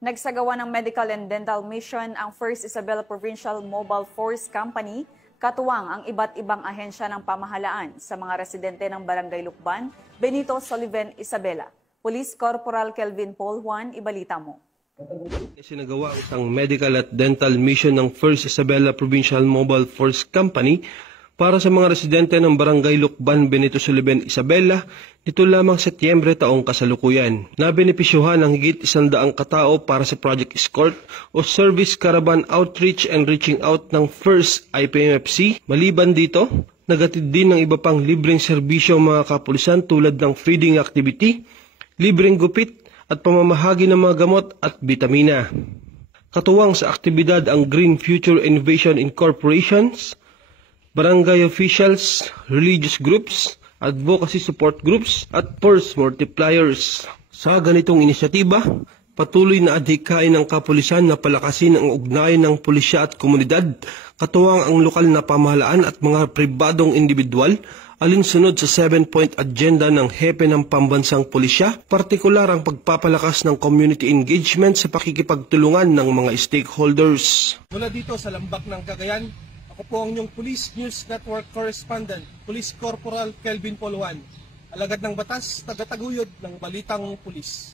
Nagsagawa ng medical and dental mission ang First Isabela Provincial Mobile Force Company, katuwang ang iba't ibang ahensya ng pamahalaan sa mga residente ng Barangay Lukban, Benito Soliven, Isabela. Police Corporal Kelvin Paul Juan, ibalita mo. Sinagawa ang isang medical at dental mission ng First Isabela Provincial Mobile Force Company para sa mga residente ng Barangay Lukban, Benito Soliven, Isabela nito lamang Setyembre taong kasalukuyan. Nabenepisyuhan ang higit 100 katao para sa Project Escort o Service Caravan Outreach and Reaching Out ng First IPMFC. Maliban dito, nagatid din ng iba pang libreng serbisyo ang mga kapulisan tulad ng feeding activity, libreng gupit at pamamahagi ng mga gamot at bitamina. Katuwang sa aktibidad ang Green Future Innovation Incorporations, barangay officials, religious groups, advocacy support groups, at force multipliers. Sa ganitong inisyatiba, patuloy na adhikain ng kapulisan na palakasin ang ugnayan ng pulisya at komunidad, katuwang ang lokal na pamahalaan at mga pribadong individual, alinsunod sa 7-point agenda ng hepe ng pambansang pulisya, partikular ang pagpapalakas ng community engagement sa pakikipagtulungan ng mga stakeholders. Mula dito sa Lambak ng Cagayan, ako po ang inyong Police News Network Correspondent, Police Corporal Kelvin Paul Juan, alagad ng batas, tagataguyod ng Balitang Pulis.